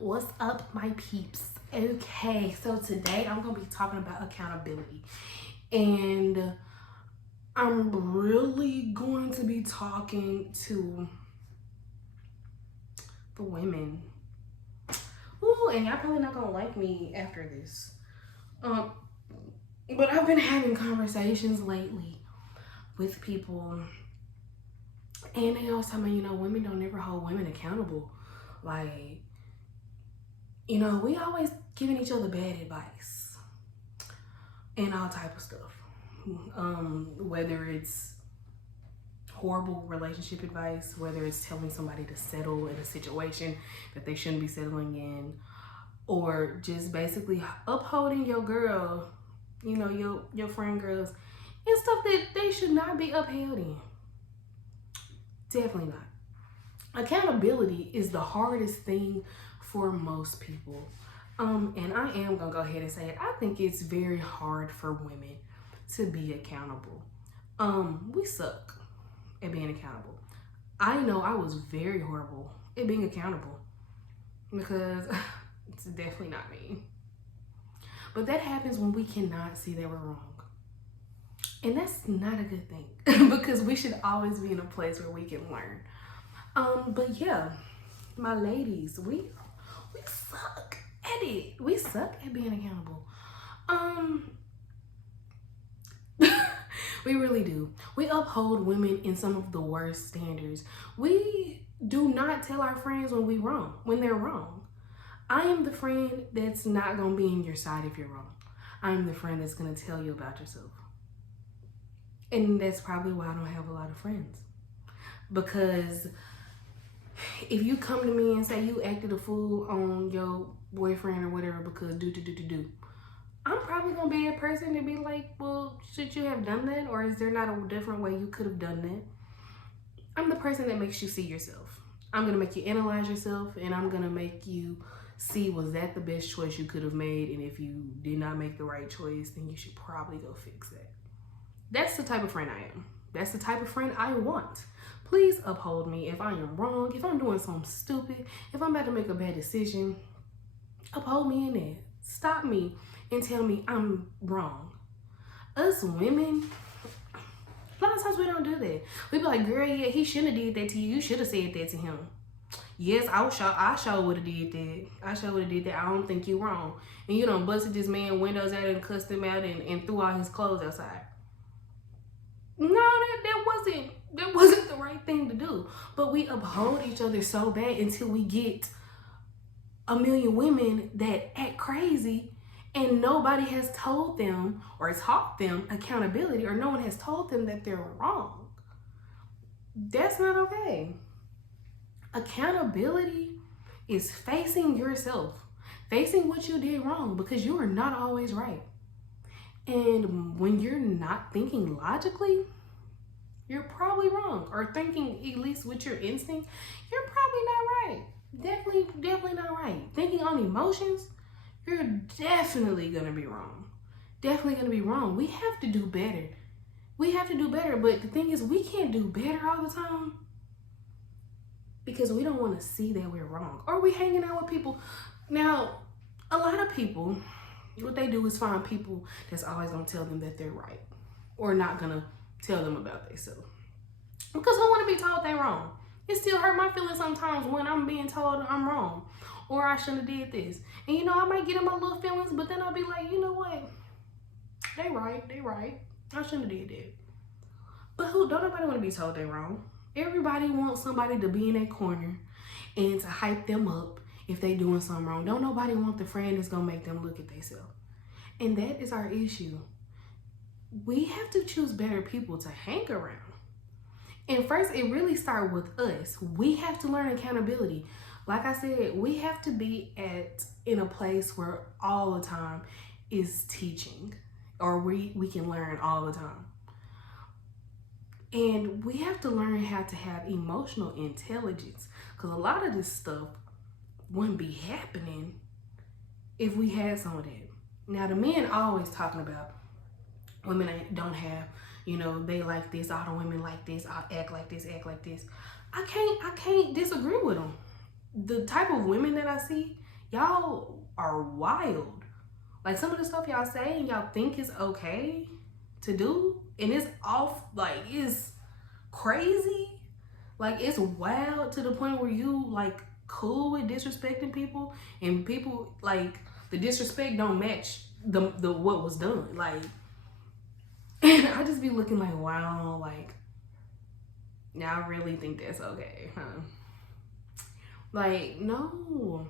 What's up, my peeps? Okay, so today I'm gonna be talking about accountability, and I'm really going to be talking to the women. Ooh, and y'all probably not gonna like me after this. Um, but I've been having conversations lately with people, and they always tell me, women don't ever hold women accountable. Like, we always giving each other bad advice and all type of stuff. Whether it's horrible relationship advice, whether it's telling somebody to settle in a situation that they shouldn't be settling in, or just basically upholding your girl, your friend girls, and stuff that they should not be upheld in. Definitely not. Accountability is the hardest thing for most people. And I am gonna go ahead and say it. I think it's very hard for women to be accountable. We suck at being accountable. I know I was very horrible at being accountable because it's definitely not me. But that happens when we cannot see that we're wrong. And that's not a good thing because we should always be in a place where we can learn. But yeah, my ladies, we suck at it. We suck at being accountable. We really do. We uphold women in some of the worst standards. We do not tell our friends when they're wrong. I am the friend that's not gonna be in your side if you're wrong. I am the friend that's gonna tell you about yourself. And that's probably why I don't have a lot of friends. Because if you come to me and say you acted a fool on your boyfriend or whatever because do, I'm probably gonna be a person to be like, well, should you have done that? Or is there not a different way you could have done that? I'm the person that makes you see yourself. I'm gonna make you analyze yourself, and I'm gonna make you see, was that the best choice you could have made? And if you did not make the right choice, then you should probably go fix that. That's the type of friend I am. That's the type of friend I want. Please uphold me if I am wrong, if I'm doing something stupid, if I'm about to make a bad decision, uphold me in there. Stop me and tell me I'm wrong. Us women, a lot of times we don't do that. We be like, girl, yeah, he shouldn't have did that to you. You should have said that to him. Yes, I sure would have did that. I sure would have did that. I don't think you wrong. And you done busted this man windows out and cussed him out and threw all his clothes outside. No, that wasn't the right thing to do. But we uphold each other so bad until we get a million women that act crazy and nobody has told them or taught them accountability, or no one has told them that they're wrong. That's not okay. Accountability is facing yourself, facing what you did wrong, because you are not always right. And when you're not thinking logically, you're probably wrong. Or thinking at least with your instinct, you're probably not right. Definitely not right. Thinking on emotions, you're definitely gonna be wrong. Definitely gonna be wrong. We have to do better. But the thing is, we can't do better all the time because we don't want to see that we're wrong. Or we hanging out with people. Now, a lot of people, what they do is find people that's always gonna tell them that they're right, or not gonna tell them about themselves. Because I want to be told they're wrong. It still hurt my feelings sometimes when I'm being told I'm wrong, or I shouldn't have did this. And I might get in my little feelings, but then I'll be like, you know what? They right. I shouldn't have did that. But don't nobody want to be told they're wrong. Everybody wants somebody to be in their corner and to hype them up if they doing something wrong. Don't nobody want the friend that's gonna make them look at themselves. And that is our issue. We have to choose better people to hang around. And first, it really starts with us. We have to learn accountability. Like I said, we have to be in a place where all the time is teaching, or we can learn all the time. And we have to learn how to have emotional intelligence, because a lot of this stuff wouldn't be happening if we had some of that. Now, the men always talking about women don't have, they like this, all the women like this, I'll act like this. I can't disagree with them. The type of women that I see, Y'all are wild. Like some of the stuff y'all say and y'all think is okay to do, and it's off, like it's crazy. Like it's wild to the point where you like cool with disrespecting people, and people like the disrespect don't match the what was done. Like, and I just be looking like, wow, like y'all really think that's okay, huh? Like, no.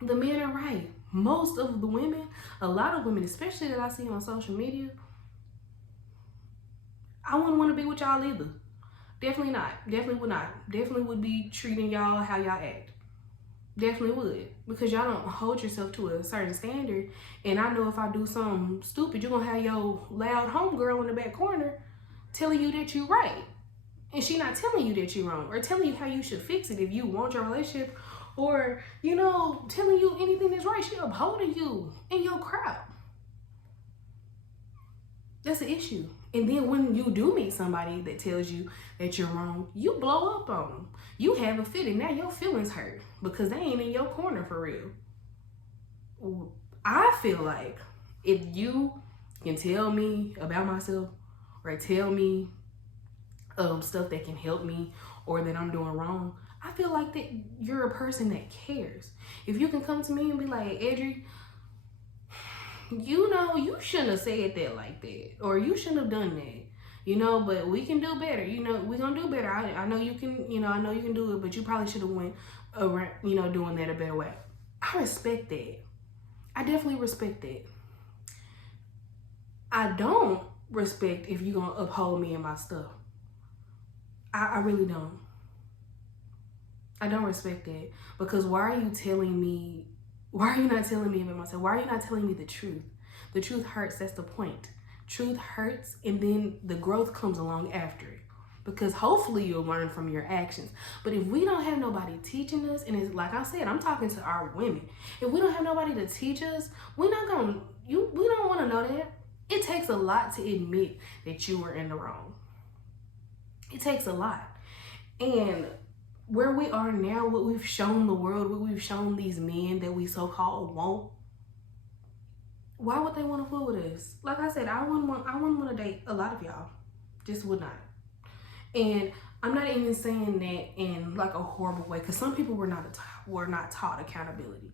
The men are right. Most of the women, a lot of women, especially that I see on social media, I wouldn't want to be with y'all either. Definitely not. Definitely would not. Definitely would be treating y'all how y'all act. Definitely would. Because y'all don't hold yourself to a certain standard. And I know if I do something stupid, you're going to have your loud homegirl in the back corner telling you that you're right. And she not telling you that you're wrong, or telling you how you should fix it if you want your relationship, or, you know, telling you anything that's right. She upholding you in your crowd. That's an issue. And then when you do meet somebody that tells you that you're wrong, you blow up on them. You have a fit, and now your feelings hurt because they ain't in your corner for real. I feel like if you can tell me about myself, or tell me stuff that can help me, or that I'm doing wrong, I feel like that you're a person that cares. If you can come to me and be like, Edry, you know, you shouldn't have said that like that, or you shouldn't have done that, you know, but we can do better. You know, we're gonna do better. I know you can, you know, I know you can do it, but you probably should have went around, you know, doing that a better way. I respect that. I definitely respect that. I don't respect if you're gonna uphold me and my stuff. I really don't. I don't respect that, because why are you telling me? Why are you not telling me about myself? Why are you not telling me the truth? The truth hurts. That's the point. Truth hurts, and then the growth comes along after it, because hopefully you'll learn from your actions. But if we don't have nobody teaching us, and it's like I said, I'm talking to our women. If we don't have nobody to teach us, we're not gonna. We don't want to know that. It takes a lot to admit that you were in the wrong. It takes a lot, and where we are now, what we've shown the world, what we've shown these men that we so-called want, why would they want to fool with us? Like I said, I wouldn't want to date a lot of y'all. Just would not. And I'm not even saying that in like a horrible way, because some people were not taught accountability.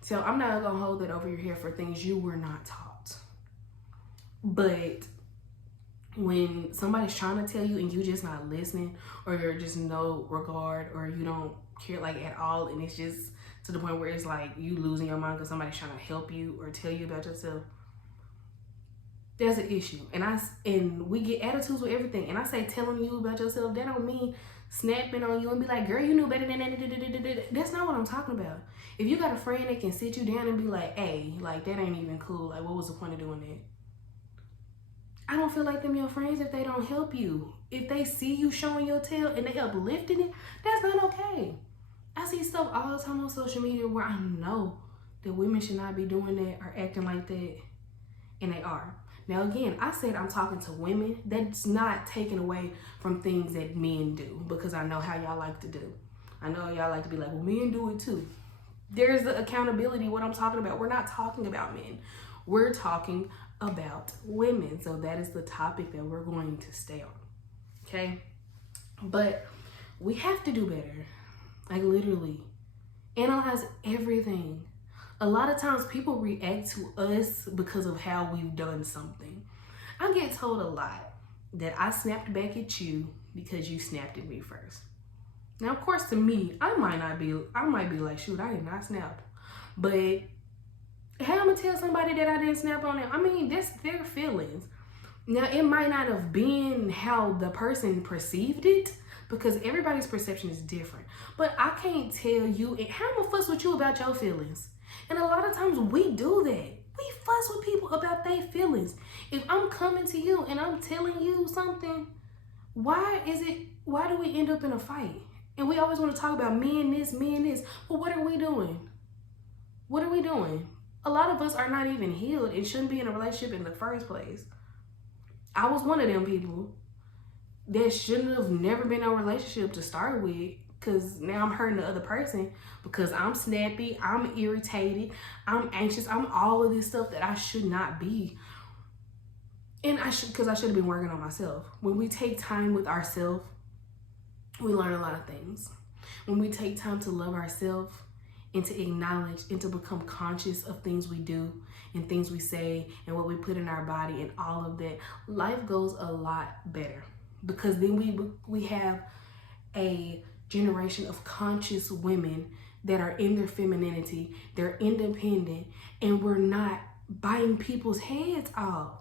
So I'm not gonna hold that over your head for things you were not taught. But when somebody's trying to tell you and you just not listening, or you're just no regard, or you don't care like at all, and it's just to the point where it's like you losing your mind because somebody's trying to help you or tell you about yourself, there's an issue. And we get attitudes with everything. And I say telling you about yourself, that don't mean snapping on you and be like, girl, you knew better than that. That's not what I'm talking about. If you got a friend that can sit you down and be like, hey, like that ain't even cool, like what was the point of doing that? I don't feel like them your friends if they don't help you. If they see you showing your tail and they uplifting it, that's not okay. I see stuff all the time on social media where I know that women should not be doing that or acting like that, and they are. Now again, I said I'm talking to women. That's not taken away from things that men do, because I know how y'all like to do. I know y'all like to be like, well, men do it too. There's the accountability, what I'm talking about. We're not talking about men. We're talking about women. So that is the topic that we're going to stay on. Okay? But we have to do better. Like literally. Analyze everything. A lot of times people react to us because of how we've done something. I get told a lot that I snapped back at you because you snapped at me first. Now, of course, to me, I might be like, shoot, I did not snap. But how I'm gonna tell somebody that I didn't snap on them? I mean, that's their feelings. Now, it might not have been how the person perceived it, because everybody's perception is different. But I can't tell you, how I'm gonna fuss with you about your feelings. And a lot of times we do that. We fuss with people about their feelings. If I'm coming to you and I'm telling you something, why do we end up in a fight? And we always want to talk about men this. Well, what are we doing? What are we doing? A lot of us are not even healed and shouldn't be in a relationship in the first place. I was one of them people that shouldn't have never been in a relationship to start with, because now I'm hurting the other person because I'm snappy, I'm irritated, I'm anxious, I'm all of this stuff that I should not be. And because I should have been working on myself. When we take time with ourselves, we learn a lot of things. When we take time to love ourselves and to acknowledge and to become conscious of things we do and things we say and what we put in our body and all of that, life goes a lot better. Because then we have a generation of conscious women that are in their femininity, they're independent, and we're not biting people's heads off.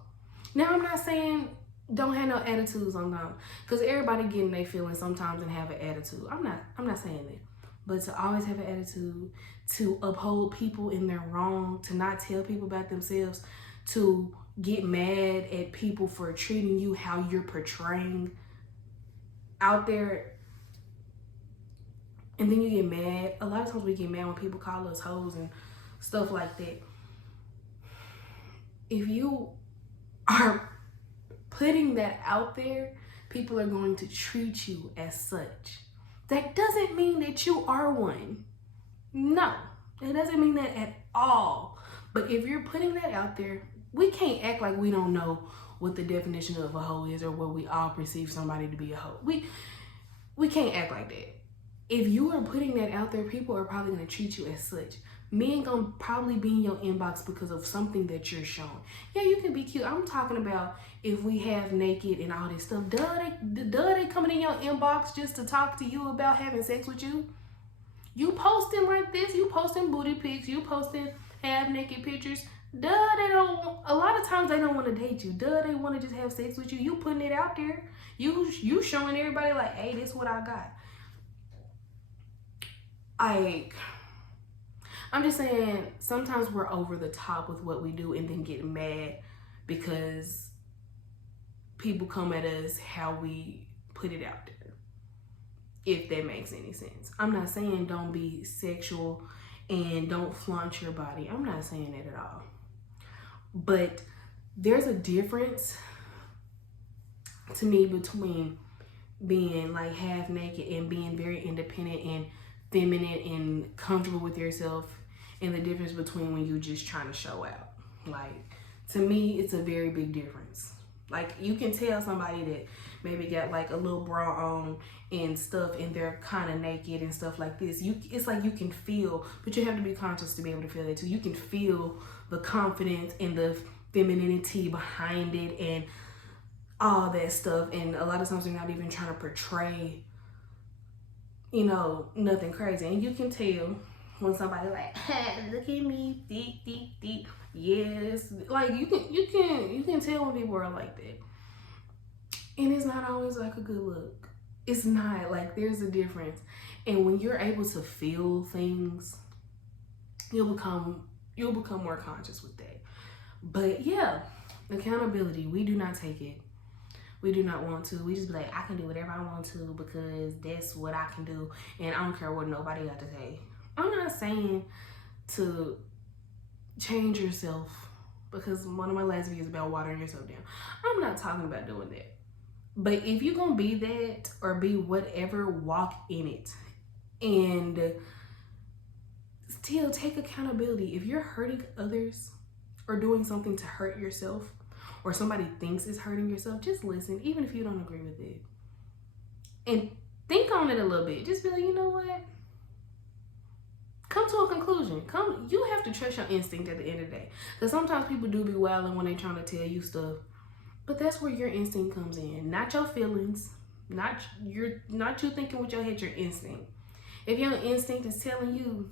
Now, I'm not saying don't have no attitudes on them, because everybody getting their feelings sometimes and have an attitude. I'm not saying that. But to always have an attitude, to uphold people in their wrong, to not tell people about themselves, to get mad at people for treating you how you're portraying out there, and then you get mad. A lot of times we get mad when people call us hoes and stuff like that. If you are putting that out there, people are going to treat you as such. That doesn't mean that you are one. No, it doesn't mean that at all. But if you're putting that out there, we can't act like we don't know what the definition of a hoe is or what we all perceive somebody to be a hoe. We can't act like that. If you are putting that out there, people are probably going to treat you as such. Men gonna probably be in your inbox because of something that you're showing. Yeah, you can be cute. I'm talking about if we have naked and all this stuff. They coming in your inbox just to talk to you about having sex with you. You posting like this, you posting booty pics, you posting half naked pictures. They don't. A lot of times they don't want to date you. They want to just have sex with you. You putting it out there. You showing everybody like, hey, this is what I got. I'm just saying, sometimes we're over the top with what we do and then get mad because people come at us how we put it out there, if that makes any sense. I'm not saying don't be sexual and don't flaunt your body. I'm not saying that at all. But there's a difference to me between being like half naked and being very independent and feminine and comfortable with yourself, and the difference between when you just trying to show out. Like, to me, it's a very big difference. Like, you can tell somebody that maybe got like a little bra on and stuff and they're kind of naked and stuff like this. It's like you can feel, but you have to be conscious to be able to feel that too. You can feel the confidence and the femininity behind it and all that stuff. And a lot of times they're not even trying to portray, nothing crazy. And you can tell when somebody like, hey, look at me, deep. Yes, like you can tell when people are like that. And it's not always like a good look. It's not. Like, there's a difference. And when you're able to feel things, you'll become more conscious with that. But yeah, accountability, we do not take it. We do not want to. We just be like, I can do whatever I want to because that's what I can do. And I don't care what nobody got to say. I'm not saying to change yourself, because one of my last videos is about watering yourself down. I'm not talking about doing that. But if you're going to be that or be whatever, walk in it. And still take accountability. If you're hurting others or doing something to hurt yourself, or somebody thinks it's hurting yourself, just listen, even if you don't agree with it. And think on it a little bit. Just be like, you know what? Come to a conclusion. You have to trust your instinct at the end of the day. Because sometimes people do be wilding when they're trying to tell you stuff. But that's where your instinct comes in. Not your feelings. Not you thinking with your head, your instinct. If your instinct is telling you,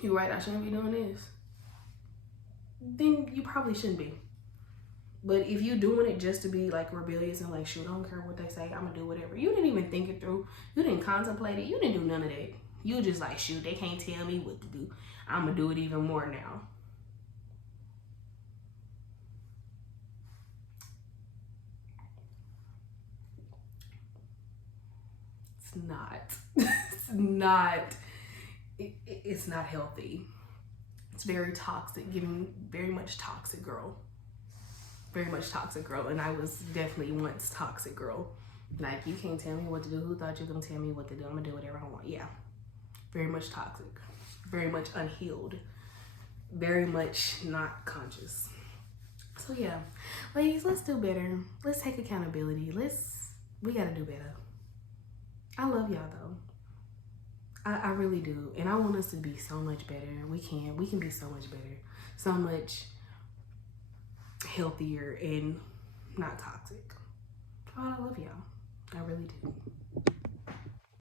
you're right, I shouldn't be doing this, then you probably shouldn't be. But if you're doing it just to be like rebellious and like, shoot, I don't care what they say, I'm gonna do whatever. You didn't even think it through. You didn't contemplate it. You didn't do none of that. You just like, shoot, they can't tell me what to do. I'm gonna do it even more now. It's not healthy. It's very toxic, giving very much toxic girl. Very much toxic girl. And I was definitely once toxic girl. Like, you can't tell me what to do. Who thought you were gonna tell me what to do? I'm gonna do whatever I want. Yeah. Very much toxic. Very much unhealed. Very much not conscious. So yeah, ladies, let's do better. Let's take accountability. We gotta do better. I love y'all though. I really do. And I want us to be so much better. We can be so much better. So much healthier and not toxic. Oh, I love y'all. I really do.